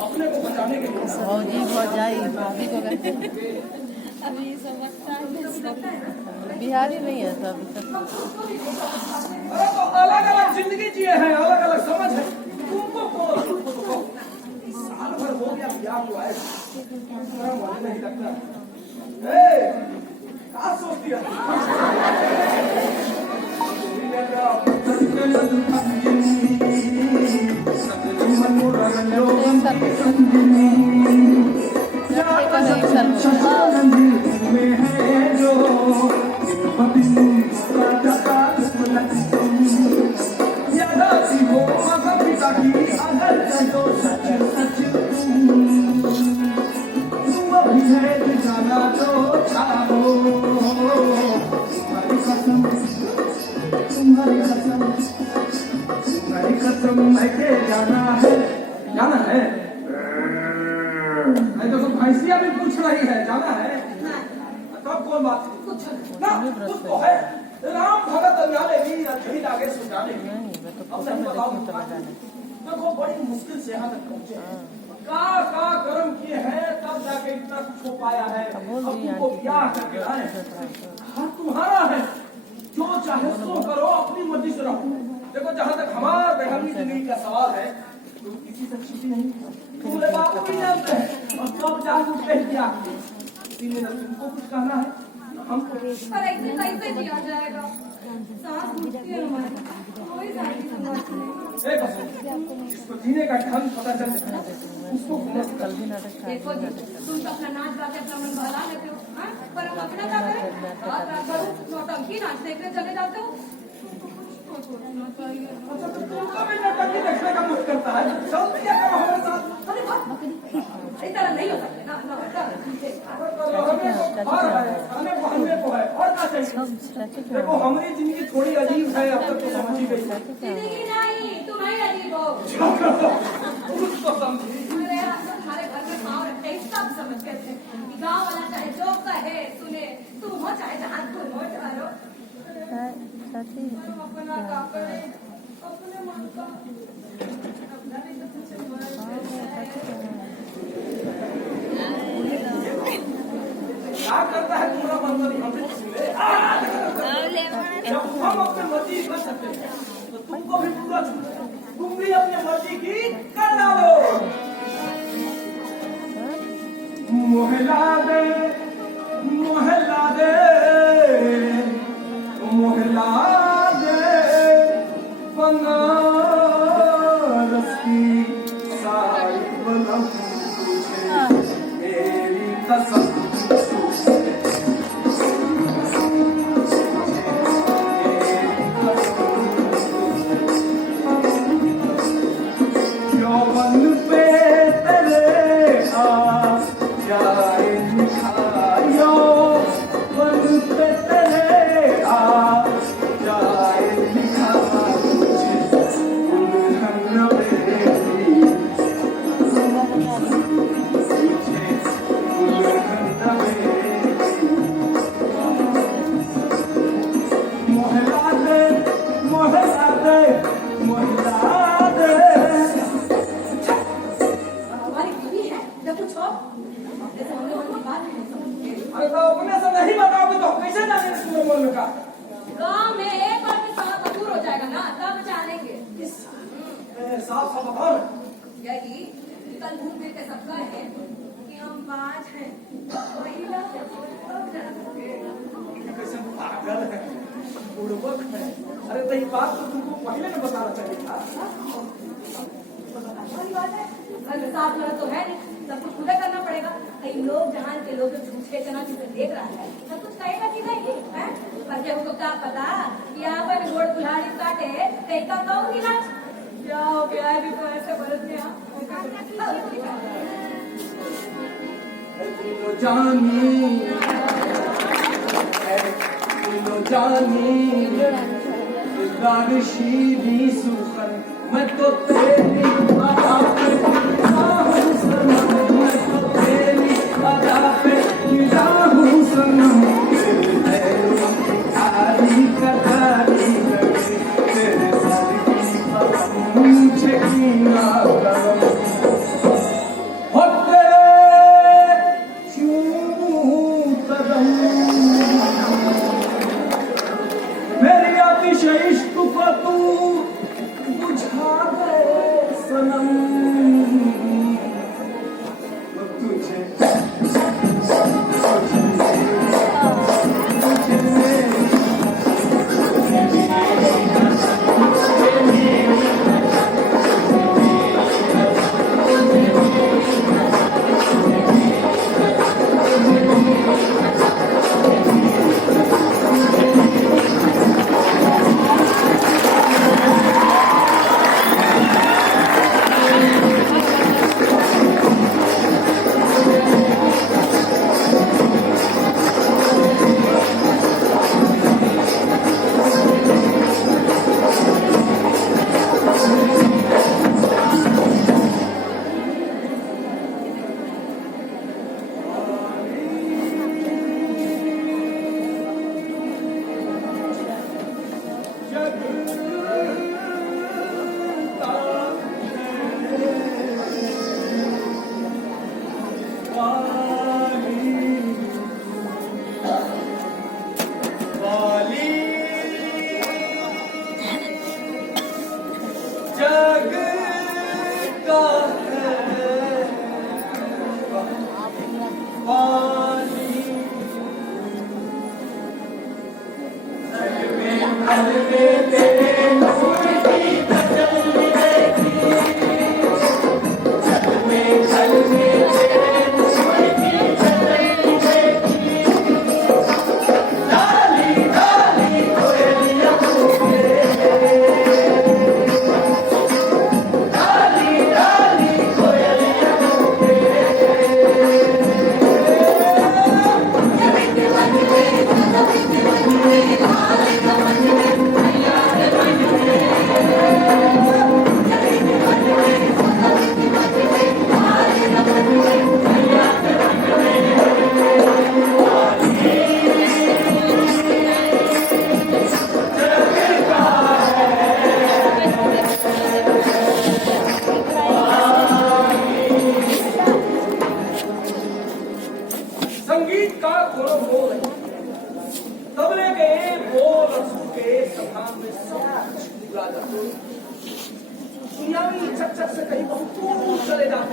अपने को बचाने के लिए भौजी भौजाई भाभी को कहते हैं। अभी सब लगता है बिहारी नहीं है सब अरे तो अलग अलग जिंदगी जिए हैं, अलग अलग समझ है। तुमको साल भर हो गया ब्याह हुआ है, नहीं लगता क्या सोचती है? जाना है नहीं तो भैंसिया भी पूछ रही है, जाना है तब कौन बात ना कुछ तो है। राम भगत अज्ञाने भी अधीर आगे सुझाने भी। अब सही बताओ देखो बड़ी मुश्किल से यहाँ तक पहुँचे का कर्म किए हैं तब जाके इतना कुछ हो पाया है। अब तुमको ब्याह करके लाए हाँ तुम्हारा है, जो चाहे सो करो, अपनी मर्जी से रहो। देखो जहाँ तक हमारा बेहमी जिंदगी का सवाल है, तुम किसी से छुट्टी नहीं, तुम्हारे बाप को भी जानते हैं और सब जान बुझ के किया। इसीलिए तुमको कुछ कहना है हमको। पर ऐसे कैसे किया जाएगा? सांस घुटती है हमारी, कोई जाने समझ नहीं। इसको जीने का ढंग पता चल जाए उसको कल भी नाटक देखो जी, तुम तो अपना नाच गाते अपना मन बहला लेते हो, पर हम अपना क्या करें? रात रात भर नौटंकी नाच देखने चले जाते हो। सोचना चाहिए। अच्छा तो तुमको भी नाटक देखने का मुझ करता है, चल दिया करो हमारे साथ। अरे वाह, इस तरह नहीं हो सकते ना, ना हमें को है और क्या चाहिए? देखो हमारी जिंदगी थोड़ी अजीब है, अब तक तो समझ ही गई है। जिंदगी नहीं, तुम ही अजीब हो। कुछ तो समझी। अरे हमारे घर में पाँव रखते ही सब समझ गए थे। गाँव वाला चाहे जो कहे सुने, तुम हो चाहे जहाँ तुम हो चारो। अपना काम करे, अपने मन का अपना भी तो कुछ क्या करता है तुम्हारा मनमर्जी हमसे सुने। जब हम अपने मर्जी कर सकते हैं तो तुमको भी पूरा छूट है, तुम भी अपने मर्जी की कर डालो। मोहला दे मोहला दे मोहला दे बनारस की सारी बलम तुझे मेरी कसम। गाँव में एक बार भी साला दूर हो जाएगा ना, तब जानेंगे। यही कल घूम फिर के सब कहे कि हम बाज हैं, वही ना पागल है, बुड़बक है। अरे तो ये बात तो तुमको पहले न बताना चाहिए था। साफ तो है नहीं, सब कुछ खुद करना पड़ेगा। कई लोग जहाँ के लोग झूठे चना जिसे देख रहा है, सब कुछ कहेगा कि नहीं है? पर क्या उसको क्या पता कि यहाँ पर घोड़ बुढ़ारी काटे कहीं का कहूँगी ना क्या हो गया है भी तो ऐसे बरत गया। मैं तो तेरी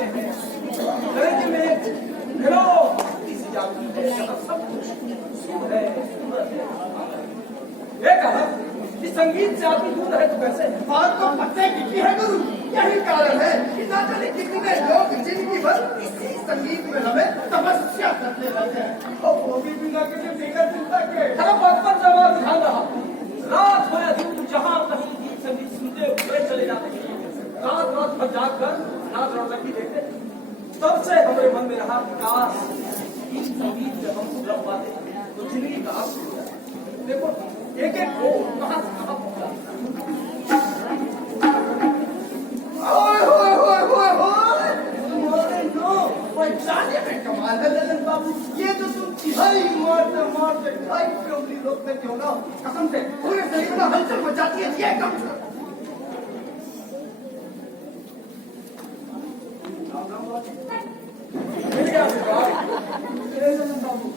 लड़की में हेलो इसी जाति है सब कुछ शुभ है ये कहा कि संगीत से आदमी दूर है तो कैसे बात तो पत्ते की है गुरु। यही कारण है कि ना जाने कितने लोग जिंदगी भर इसी संगीत में हमें तपस्या करते रहते हैं और वो भी बिना किसी फिकर चिंता के। अरे बचपन से आवाज उठा रहा रात हो या दिन जहाँ कहीं गीत संगीत सुनते हुए चले जाते हैं रात रात भर जाग कर रात रौनकी देखते तब से हमारे मन में रहा विकास गीत संगीत जब हम सुलभ पाते तो जिंदगी का अर्थ हो जाता। देखो एक एक को कहाँ से कहाँ पहुंचा जाने में कमाल है ललन बाबू। ये जो तुम चिहाई मारते मारते ढाई किलोमीटर रोकते क्यों ना कसम से पूरे शरीर में हलचल मचाती है। ये कम से ललन बाबू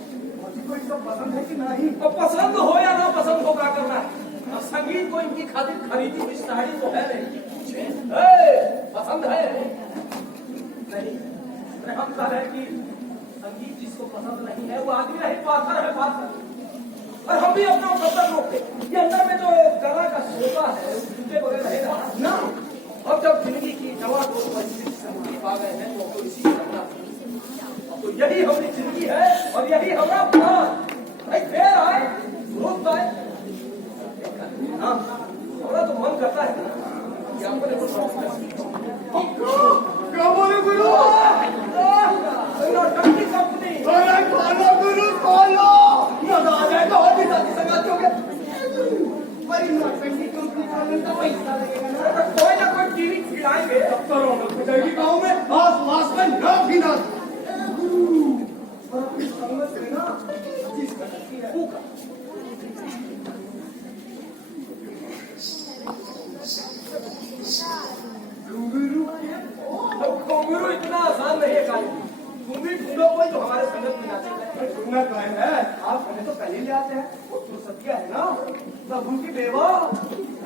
मुझे कोई सब पसंद है कि नहीं? अब पसंद हो या ना पसंद हो क्या करना है अब संगीत को इनकी खातिर खरीदी हुई साड़ी तो है नहीं पसंद है नहीं हम कह रहे कि संगीत जिसको पसंद नहीं है वो आदमी नहीं पाथर है पाथर और हम भी अपना पसंद रोकते ये अंदर में जो कला का शोभा है झूठे वगैरह रहेगा ना अब जब जिंदगी की जवा दो परिस्थिति से हम पा गए हैं तो हमको इसी करना तो यही हमारी जिंदगी है और यही हमारा प्राण भाई देर आए रोक आए हाँ हमारा तो मन करता है कि अपने को क्या बोले गुरु? नौटंकी कंपनी अरे खोलो गुरु खोलो। मजा आ जाएगा और भी साथी संगातियों के। बड़ी नौटंकी कंपनी खोलने का पैसा लगेगा ना। कोई ना कोई टीवी खिलाएंगे दफ्तरों में खुदाई गाँव में आस पास में ना भी ना। गुरु और अपनी संगत से ना चीज करती है। गुरु घुंघरू इतना आसान नहीं है काली घूमी ढूंढो कोई जो हमारे संगत में नाचे ढूंढना का है आप हमें तो पहले ले आते हैं। वो तो सत्या है ना प्रभु की बेवा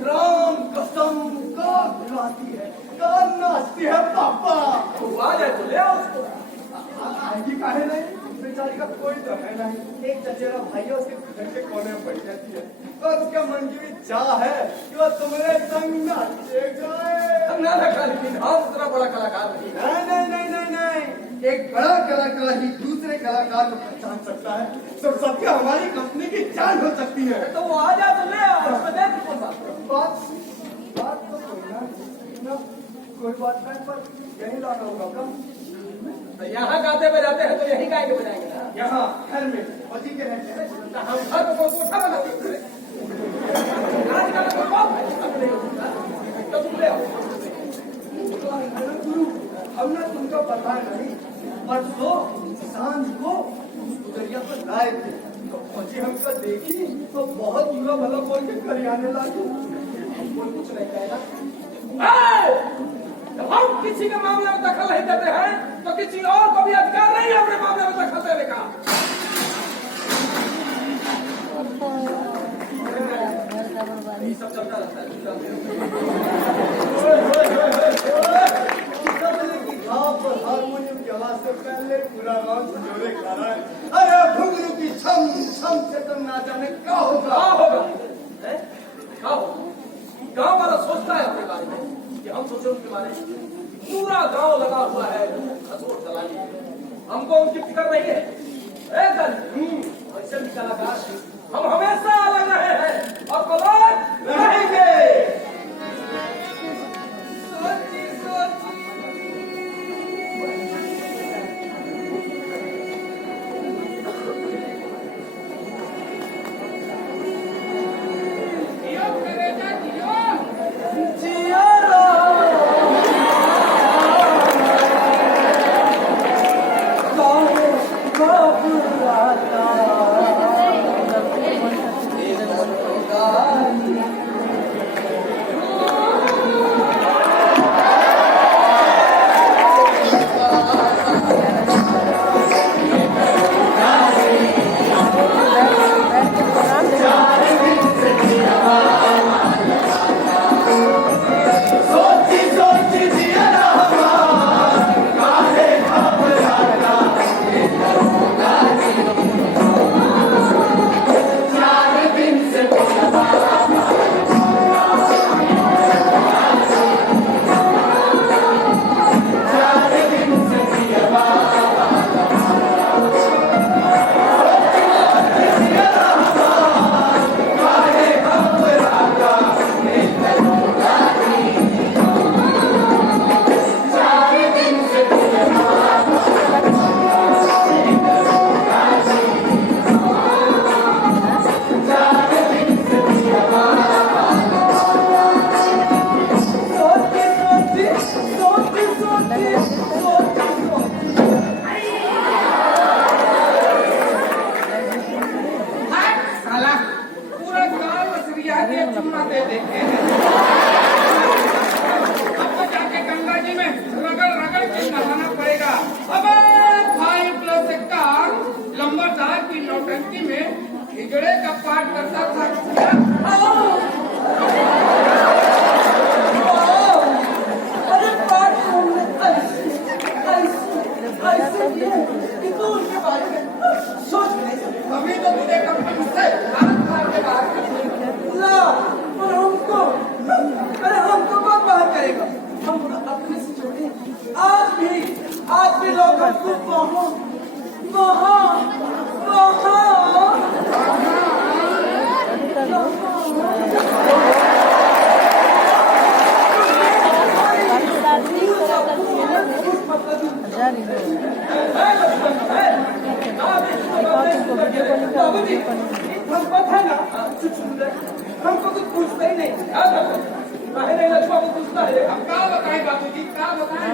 राम कसम का खिलाती है का नाचती है पापा। तो आ जाए तो ले आओ उसको आएगी काहे नहीं? बेचारी का कोई तो है नहीं। एक चचेरा भाई है उसके घर के कोने में बैठ जाती है और उसका मन की भी चाह है कि वो तुम्हारे संग नाचे जाए। हम ना रखा लेकिन हम उतना बड़ा कलाकार नहीं नहीं नहीं नहीं नहीं नहीं। एक बड़ा कलाकार ही दूसरे कलाकार को पहचान सकता है तो सत्य हमारी कंपनी की जान हो सकती है। तो वो आ जाए तो ले आओ उसमें देख कौन सा बात बात तो कोई बात नहीं पर यही लाना होगा कम। तो यहाँ गाते बजाते हैं तो यही गाएंगे बजाएंगे ना यहाँ घर में पति के रहते हैं। तो हम घर को कोठा बनाते हैं आजकल तो बहुत है तो तुम ले आओ गुरु हमने तुमको पता नहीं परसों सांझ को उस गुजरिया पर लाए थे तो पहुंची हमको देखी तो बहुत बुरा भला बोल के घर आने लगी। कोई कुछ नहीं कहेगा जब हम किसी के मामले में दखल नहीं देते हैं तो किसी और को भी अधिकार नहीं है अपने मामले में दखल देने का यही सब चलता रहता है हारमोनियम की आवाज से पहले पूरा गाँव जोरे खा रहा है। अरे घुंघरू की छम छम से तो ना जाने क्या होगा। गाँव वाला सोचता है अपने बारे में कि हम सोचे उनके बारे में पूरा गांव लगा हुआ है खसोट चलाने हमको उनकी फिक्र नहीं है वैसे भी कलाकार हम हमेशा अलग रहे हैं और अलग रहेंगे ऐसे भी है कि तू उनके बारे में सोच नहीं सकती। अभी तो तुझे कभी मुझसे भारत मार के बाहर कर दिया। ला, पर हमको, अरे हमको कौन बाहर करेगा? हम अपने से छोटे आज भी लोग हमको वहाँ जारी हो पता ना हमको कुछ पूछता ही नहीं। नहीं लक्ष्मा को पूछता है। हम क्या बताएं बाबूजी, क्या बताएं?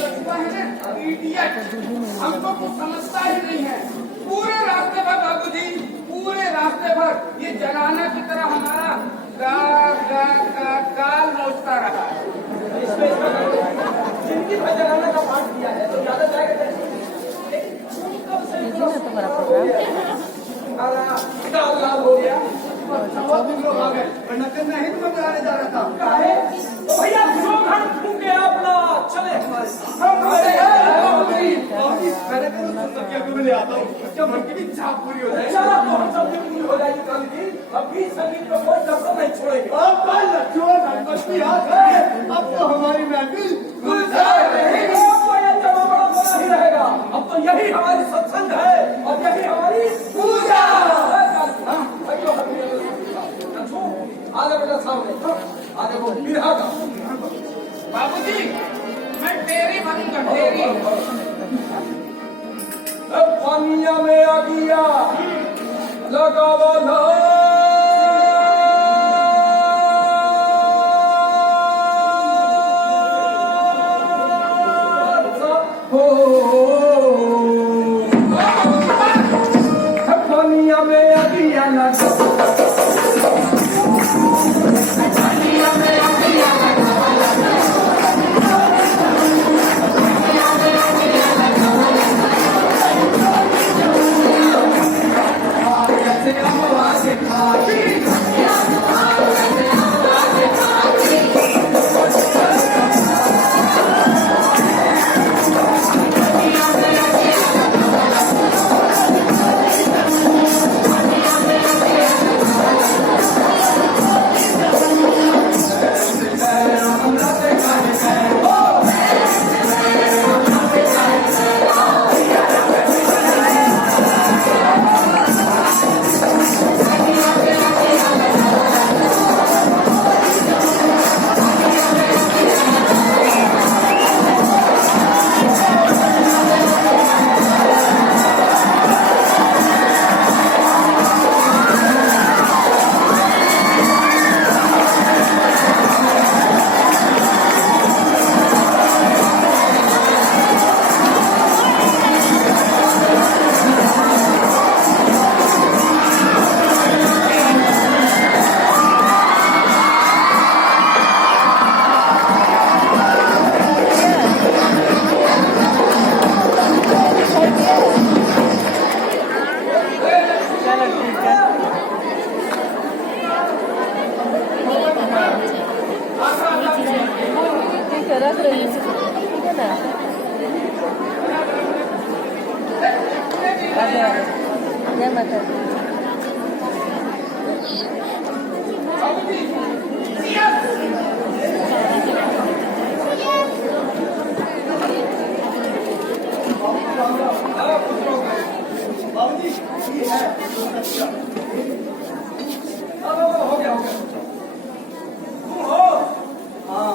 लक्ष्मा है ना, इडियट, हमको कुछ समझता ही नहीं है। पूरे रास्ते भर बाबूजी, पूरे रास्ते भर ये जनाना की तरह हमारा काल नोचता रहा। जिंदगी भर जलाने का पाठ दिया है तो ज्यादा जाएगा। तुम्हारा प्रोग्राम लाल हो गया। तुम लोग आ गए, वरना फिर मैं ही तुम्हें बुलाने जा रहा था। काहे? तो भैया जो घर फूके अपना चले हमारे साथ। मैंने तो सत्या को ले आता हूँ, क्या मन की भी चाह पूरी हो जाएगी। चला तो हम सब पूरी हो जाएगी काली जी। अभी संगीत में कोई कसर नहीं छोड़ेंगे। अब कल लक्ष्मण गणपति आ गए, अब तो हमारी महफिल गुलजार रहेगी। ही रहेगा। अब तो यही हमारी सत्संग है और यही हमारी पूजा। आगे बेटा सामने आगे वो बिरहा का बाबूजी, मैं डेरी बनूंगा, डेरी। पानिया में आ गया लगावा था। पानिया में आ गया रख रही है, ठीक है ना? जय माता दी। बाबूजी, ये है हो गया तुम हो। हाँ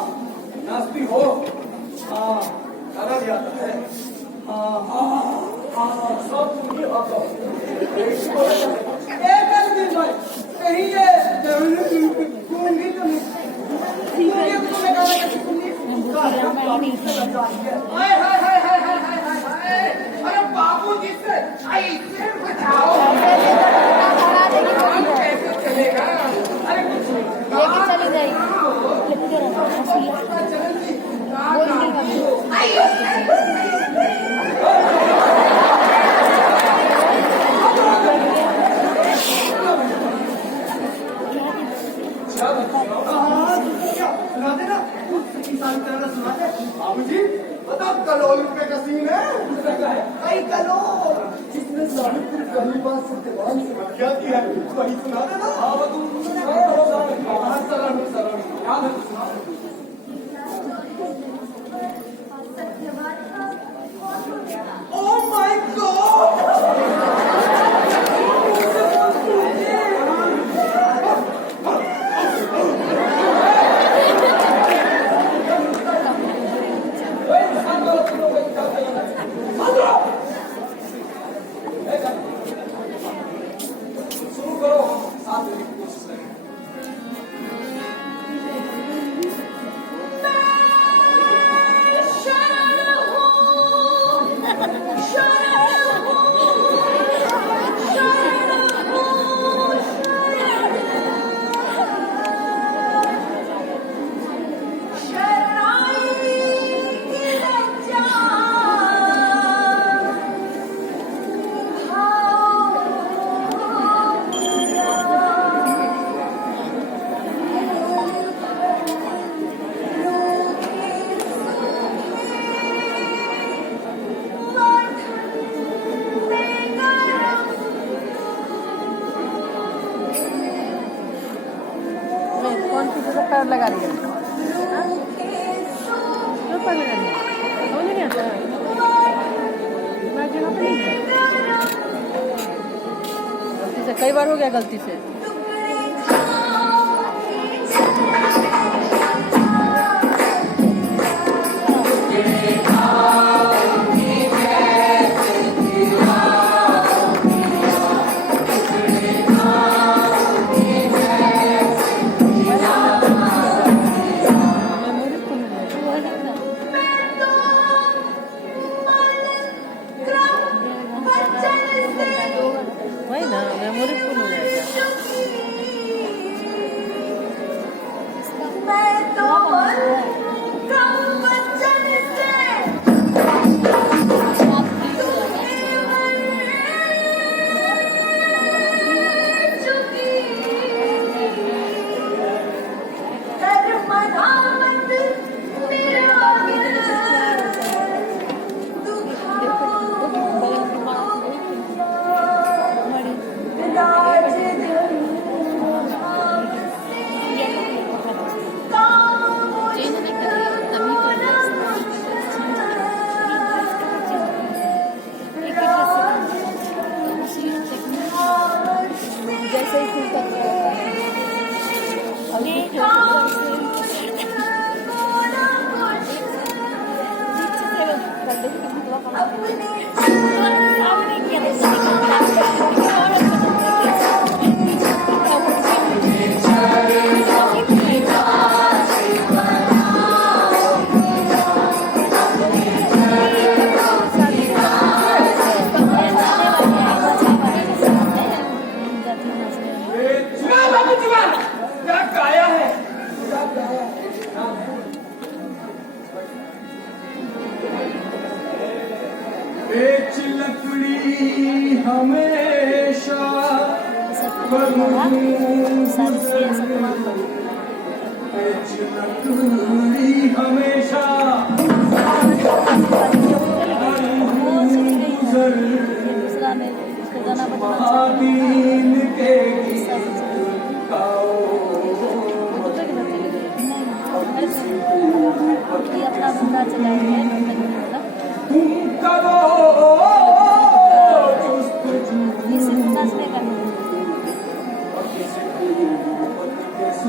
नास्ती हो। हाँ खाना भी आता है। सब तुम ही आता हो। एक दिन भाई कहीं ये गूंगी तो नहीं तुम्हें गाना कैसे गूंगी? हाय हाय हाय हाय हाय हाय हाय। अरे बाबूजी से ऐसे बचाओ, काम कैसे चलेगा? अरे कुछ लेके चली जाएगी। सुना देना, बाबूजी बता कल बात सत्यवान से क्या की है वही सुना देना। हाँ वो तुम सरल हो जाओ। हाँ सरल याद है सुना। Oh my God! शुरू करो साथ देने की कोशिश करें। नहीं, कौन सी जगह पैर लगा रही है? हाँ? क्यों पैर लगा रही है? समझ नहीं आता है। मैं जगह पे नहीं है। गलती से कई बार हो गया गलती से। वही ना मेमोरी फुल हो जाएगा। जैसे ही खुलता जुबान बाबू जुबान क्या गाया है क्या गाया है बेच लकड़ी हमेशा बेच लकड़ी हमेशा महादीन के गीत गाओ अपना बंदा चलाएंगे तुम करो जुस्तजू इससे विकास नहीं करना